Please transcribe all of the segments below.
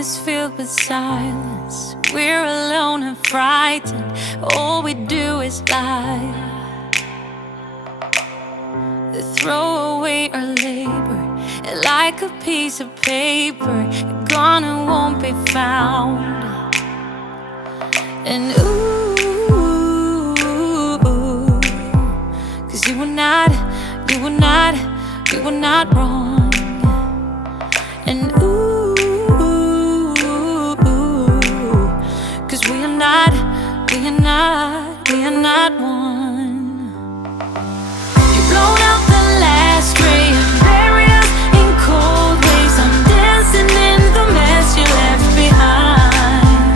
is filled with silence. We're alone and frightened. All we do is lie. They throw away our labor like a piece of paper, gone and won't be found. And ooh, 'cause you were not wrong. And ooh, 'cause we are not one. You've blown out the last ray and buried us in cold waves. I'm dancing in the mess you left behind.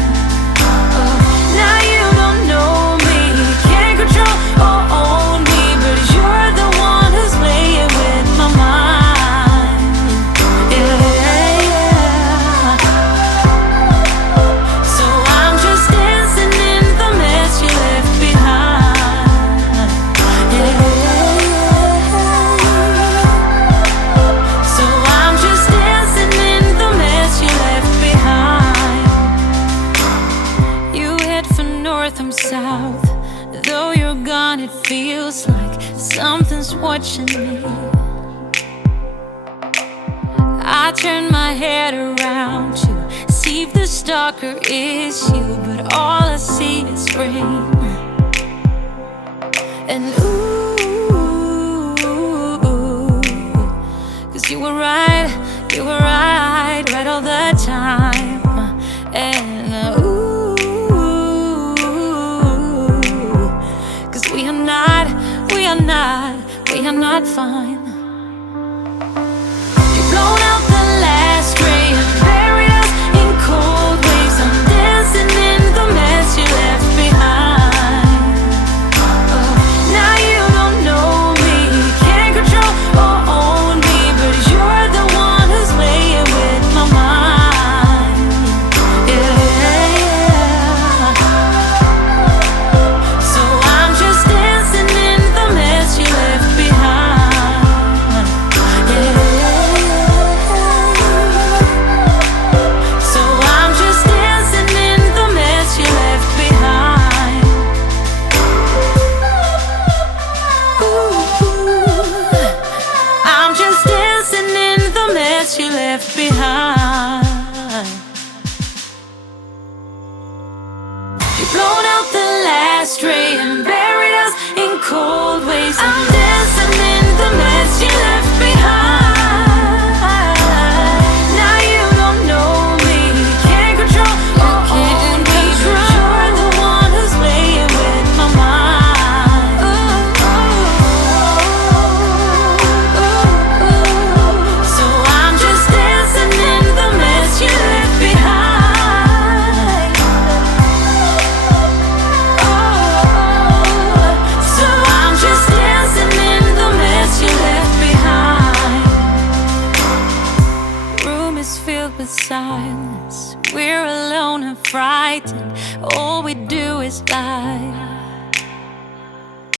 Oh, now you don't know me, can't control or own me, but you're the one who's playing with my mind. Yeah. So I'm just dancing in the mess you left behind. Yeah. So I'm just dancing in the mess you left behind. You head for north, I'm south. Though you're gone, it feels like something's watching me. I turn my head around to see if the stalker is you, but all I see is rain. And ooh, 'cause you were right all the time. And ooh, 'cause we are not fine. You've blown out the last ray and buried us in cold waves. I'm dancing in the mess you left behind. Oh, now you don't know me, can't control or own me, but you're the one who's playing with my mind. Yeah. So I'm just dancing in the mess you left behind. Yeah. So I'm just dancing in the mess you left behind. Ooh, I'm just dancing in the mess you left behind. You've blown out the last ray and buried us in cold waves. I'm dancing in the mess you left behind. Now you don't know me, can't control or own me, but you're the one who's playing with my mind. So I'm just dancing in the mess you left behind. So I'm just dancing in the mess you left behind. Room is filled with silence. We're alone and frightened. All we do is lie.